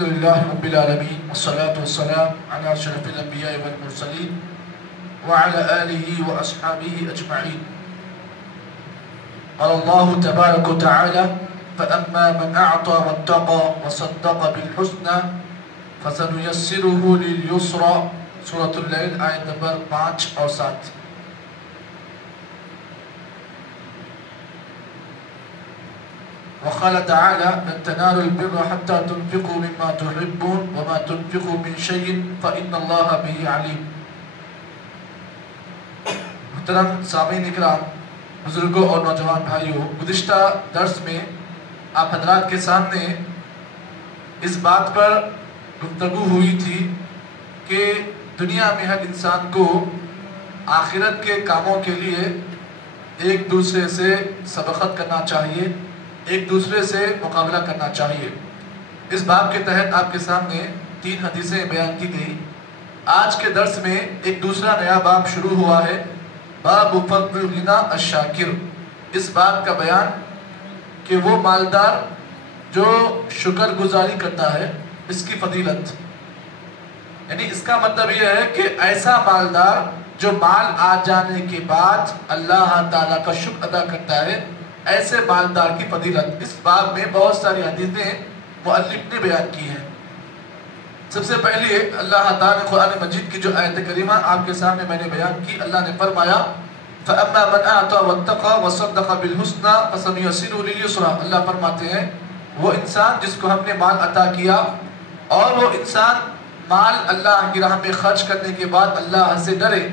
الحمد لله رب العالمين والصلاة والسلام على أشرف الأنبياء والمرسلين وعلى آله وأصحابه أجمعين. قال الله تبارك وتعالى فأما من أعطى واتقى وصدق بالحسنى فسنيسره لليسرى. سورة الليل آیت نمبر 5 اور 7. وقال تعالى لن تنالوا البر حتى تنفقوا مما تحبون وما تنفقوا من شيء فإن الله به عليم. محترم سامعین اکرام، بزرگوں اور نوجوان بھائیوں، گزشتہ درس میں آپ حضرات کے سامنے اس بات پر گفتگو ہوئی تھی کہ دنیا میں ہر انسان کو آخرت کے کاموں کے لیے ایک دوسرے سے سبقت کرنا چاہیے، ایک دوسرے سے مقابلہ کرنا چاہیے. اس باب کے تحت آپ کے سامنے 3 حدیثیں بیان کی گئی. آج کے درس میں ایک دوسرا نیا باب شروع ہوا ہے، باب فضل الغنی الشاکر. اس بات کا بیان کہ وہ مالدار جو شکر گزاری کرتا ہے، اس کی فضیلت. یعنی اس کا مطلب یہ ہے کہ ایسا مالدار جو مال آ جانے کے بعد اللہ تعالیٰ کا شکر ادا کرتا ہے، ایسے مالدار کی فضیلت. اس باب میں بہت ساری حدیثیں مؤلف نے بیان کی ہیں. سب سے پہلے اللہ تعالیٰ نے قرآن مجید کی جو آیت کریمہ آپ کے سامنے میں نے بیان کی، اللہ نے فرمایا فَأَمَّا مَنْ أَعْطَى وَاتَّقَى وَصَدَّقَ بِالْحُسْنَى فَسَنُيَسِّرُهُ لِلْيُسْرَى. اللہ فرماتے ہیں وہ انسان جس کو ہم نے مال عطا کیا اور وہ انسان مال اللہ کی راہ میں خرچ کرنے کے بعد اللہ سے ڈرے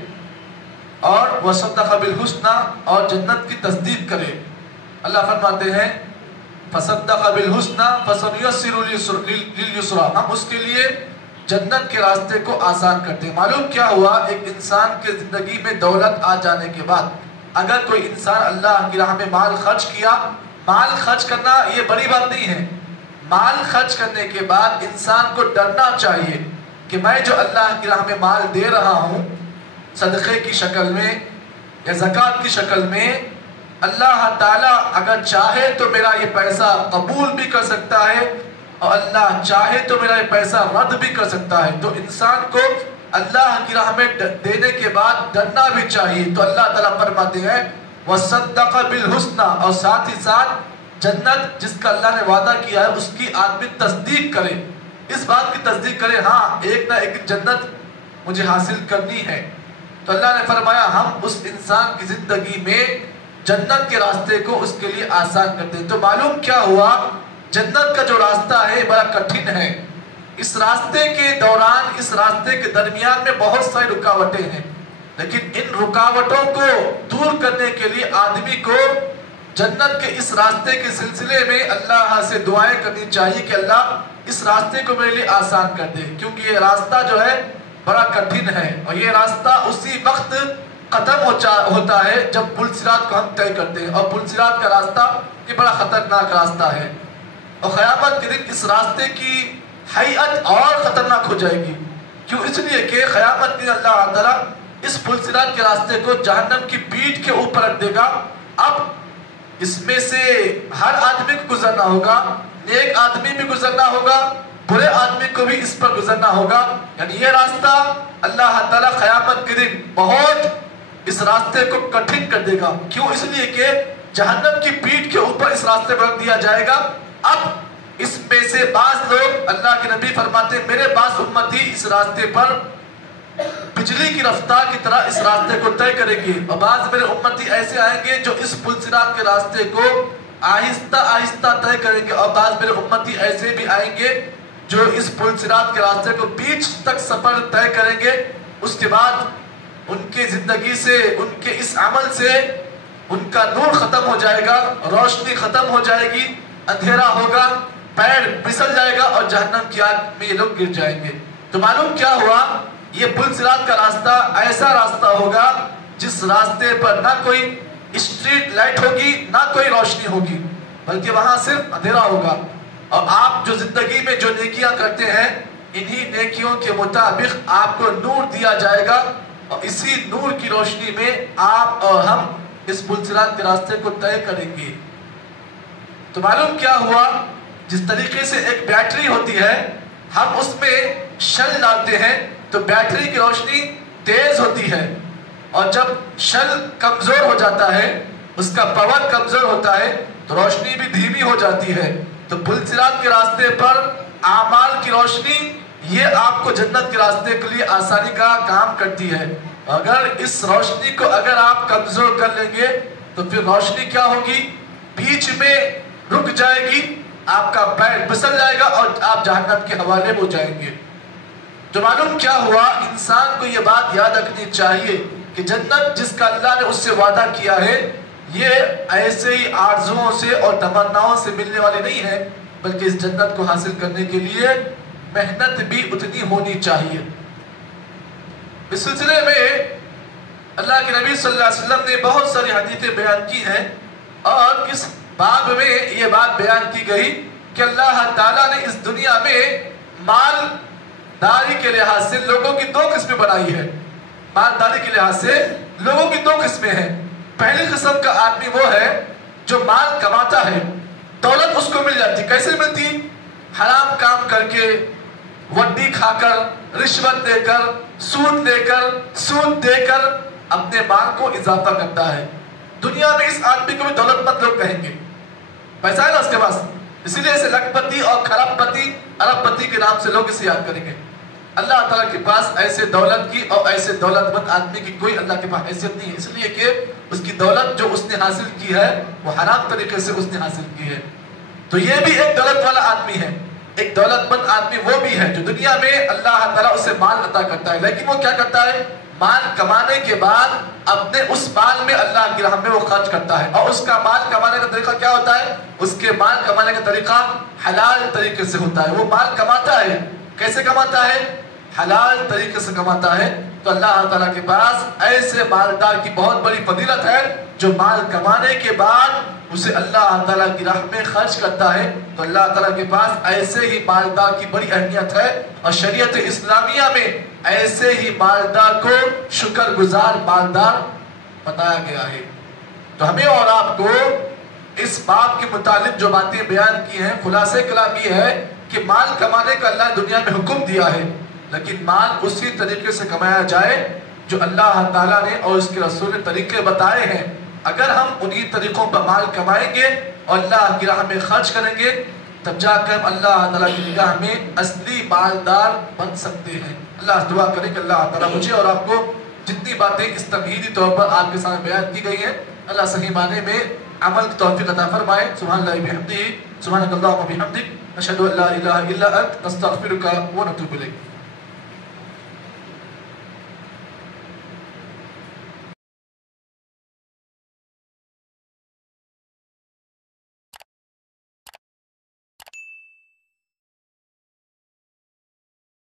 اور وَصَدَّقَ بِالْحُسْنَى اور جنت کی تصدیق کرے. اللہ فرماتے ہیں فَصَدَّقَ بِالْحُسْنَى فَسَنُيَسِّرُهُ لِلْيُسْرَى. ہم اس کے لیے جنت کے راستے کو آسان کرتے ہیں. معلوم کیا ہوا، ایک انسان کے زندگی میں دولت آ جانے کے بعد اگر کوئی انسان اللہ کی راہ میں مال خرچ کیا، مال خرچ کرنا یہ بڑی بات نہیں ہے. مال خرچ کرنے کے بعد انسان کو ڈرنا چاہیے کہ میں جو اللہ کی راہ میں مال دے رہا ہوں صدقے کی شکل میں یا زکوٰۃ کی شکل میں، اللہ تعالیٰ اگر چاہے تو میرا یہ پیسہ قبول بھی کر سکتا ہے اور اللہ چاہے تو میرا یہ پیسہ رد بھی کر سکتا ہے. تو انسان کو اللہ کی راہ میں دینے کے بعد ڈرنا بھی چاہیے. تو اللہ تعالیٰ فرماتے ہیں وَصَدَّقَ بِالْحُسْنَى، اور ساتھ ہی ساتھ جنت جس کا اللہ نے وعدہ کیا ہے اس کی آدمی تصدیق کرے، اس بات کی تصدیق کرے ہاں ایک نہ ایک جنت مجھے حاصل کرنی ہے. تو اللہ نے فرمایا ہم اس انسان کی زندگی میں جنت کے راستے کو اس کے لیے آسان کرتے ہیں. تو معلوم کیا ہوا، جنت کا جو راستہ ہے بڑا کٹھن ہے. اس راستے کے دوران، اس راستے کے درمیان میں بہت ساری رکاوٹیں ہیں، لیکن ان رکاوٹوں کو دور کرنے کے لیے آدمی کو جنت کے اس راستے کے سلسلے میں اللہ سے دعائیں کرنی چاہیے کہ اللہ اس راستے کو میرے لیے آسان کر دے. کیونکہ یہ راستہ جو ہے بڑا کٹھن ہے اور یہ راستہ اسی وقت ختم ہوتا ہے جب پل صراط کو ہم طے کرتے ہیں، اور پل صراط کا راستہ یہ بڑا خطرناک راستہ ہے. اور قیامت کے دن اس راستے کی حیت اور خطرناک ہو جائے گی. کیوں؟ اس لیے کہ قیامت کے دن اللہ تعالیٰ اس پل صراط کے راستے کو جہنم کی پیٹھ کے اوپر رکھ دے گا. اب اس میں سے ہر آدمی کو گزرنا ہوگا، نیک آدمی بھی گزرنا ہوگا، برے آدمی کو بھی اس پر گزرنا ہوگا. یعنی یہ راستہ اللہ تعالیٰ قیامت کے دن بہت اس راستے کو کٹھن کر دے گا. کیوں؟ اس لیے کہ جہنم کی پیٹھ کے اوپر اس راستے کو رکھ دیا جائے گا. اب اس میں سے بعض لوگ، اللہ کے نبی فرماتے ہیں میرے بعض امتی اس راستے پر بجلی کی رفتار کی طرح اس راستے کو طے کرے گی، اور بعض میرے امتی ایسے آئیں گے جو اس پل صراط کے راستے کو آہستہ آہستہ طے کریں گے، اور بعض میرے امتی ایسے بھی آئیں گے جو اس پل صراط کے راستے کو بیچ تک سفر طے کریں گے. اس کے بعد ان کے زندگی سے، ان کے اس عمل سے ان کا نور ختم ہو جائے گا، روشنی ختم ہو جائے گی، اندھیرا ہوگا، پیر پھسل جائے گا اور جہنم کی آگ میں یہ لوگ گر جائیں گے. تو معلوم کیا ہوا، یہ پل صراط کا راستہ ایسا راستہ ہوگا جس راستے پر نہ کوئی اسٹریٹ لائٹ ہوگی نہ کوئی روشنی ہوگی، بلکہ وہاں صرف اندھیرا ہوگا. اور آپ جو زندگی میں جو نیکیاں کرتے ہیں انہی نیکیوں کے مطابق آپ کو نور دیا جائے گا، اور اسی نور کی روشنی میں آپ اور ہم اس پل صراط کے راستے کو طے کریں گے. تو معلوم کیا ہوا، جس طریقے سے ایک بیٹری ہوتی ہے ہم اس میں شل ڈالتے ہیں تو بیٹری کی روشنی تیز ہوتی ہے، اور جب شل کمزور ہو جاتا ہے، اس کا پاور کمزور ہوتا ہے تو روشنی بھی دھیمی ہو جاتی ہے۔ تو پلصراط کے راستے پر اعمال کی روشنی یہ آپ کو جنت کے راستے کے لیے آسانی کا کام کرتی ہے۔ اگر اس روشنی کو اگر آپ کمزور کر لیں گے تو پھر روشنی کیا ہوگی؟ بیچ میں رک جائے گی، آپ کا پیر پھسل جائے گا اور آپ جہنم کے حوالے ہو جائیں گے۔ تو معلوم کیا ہوا؟ انسان کو یہ بات یاد رکھنی چاہیے کہ جنت جس کا اللہ نے اس سے وعدہ کیا ہے یہ ایسے ہی آرزوؤں سے اور تمناؤں سے ملنے والے نہیں ہے، بلکہ اس جنت کو حاصل کرنے کے لیے محنت بھی اتنی ہونی چاہیے۔ اس سلسلے میں اللہ کے نبی صلی اللہ علیہ وسلم نے بہت ساری حدیثیں بیان کی ہیں، اور اس باب میں یہ بات بیان کی گئی کہ اللہ تعالیٰ نے اس دنیا میں مالداری کے لحاظ سے لوگوں کی دو قسمیں بنائی ہے۔ مالداری کے لحاظ سے لوگوں کی دو قسمیں ہیں۔ پہلی قسم کا آدمی وہ ہے جو مال کماتا ہے، دولت اس کو مل جاتی۔ کیسے ملتی؟ حرام کام کر کے، وڈی کھا کر، رشوت دے کر، سود دے کر اپنے مال کو اضافہ کرتا ہے۔ دنیا میں اس آدمی کو بھی دولت مند لوگ کہیں گے، پیسہ ہے نا اس کے پاس، اسی لیے اسے لکھ پتی اور خراب پتی، ارب پتی کے نام سے لوگ اسے یاد کریں گے۔ اللہ تعالیٰ کے پاس ایسے دولت کی اور ایسے دولت مند آدمی کی کوئی اللہ کے پاس حیثیت نہیں ہے، اس لیے کہ اس کی دولت جو اس نے حاصل کی ہے وہ حرام طریقے سے اس نے حاصل کی ہے۔ تو یہ بھی ایک دولت والا آدمی ہے، ایک دولت مند آدمی وہ بھی ہے جو دنیا میں اللہ تعالیٰ اسے مال عطا کرتا ہے، لیکن وہ کیا کرتا ہے؟ مال کمانے کے بعد اپنے اس مال میں اللہ کی راہ میں وہ خرچ کرتا ہے، اور اس کا مال کمانے کا طریقہ کیا ہوتا ہے؟ اس کے مال کمانے کا طریقہ حلال طریقے سے ہوتا ہے۔ وہ مال کماتا ہے، کیسے کماتا ہے؟ حلال طریقے سے کماتا ہے۔ تو اللہ تعالیٰ کے پاس ایسے مالدار کی بہت بڑی فضیلت ہے جو مال کمانے کے بعد اسے اللہ تعالیٰ کی راہ میں خرچ کرتا ہے۔ تو اللہ تعالیٰ کے پاس ایسے ہی مالدار کی بڑی اہمیت ہے، اور شریعت اسلامیہ میں ایسے ہی مالدار کو شکر گزار مالدار بتایا گیا ہے۔ تو ہمیں اور آپ کو اس باب کے متعلق جو باتیں بیان کی ہیں، خلاصہ کلام یہ ہے کہ مال کمانے کا اللہ نے دنیا میں حکم دیا ہے، لیکن مال اسی طریقے سے کمایا جائے جو اللہ تعالیٰ نے اور اس کے رسول نے طریقے بتائے ہیں۔ اگر ہم انہی طریقوں پر مال کمائیں گے اور اللہ کی راہ میں خرچ کریں گے، تب جا کر ہم اللہ تعالیٰ کی نگاہ میں اصلی مالدار بن سکتے ہیں۔ اللہ دعا کریں کہ اللہ تعالیٰ مجھے اور آپ کو جتنی باتیں اس تمہیدی طور پر آپ کے سامنے بیان کی گئی ہیں، اللہ صحیح معنی میں عمل کی توفیق عطا فرمائے۔ سبحان اللہ بحمدہ، سبحانک اللہم وبحمدک، نشہد ان لا الہ الا انت، نستغفرک ونتوب الیک۔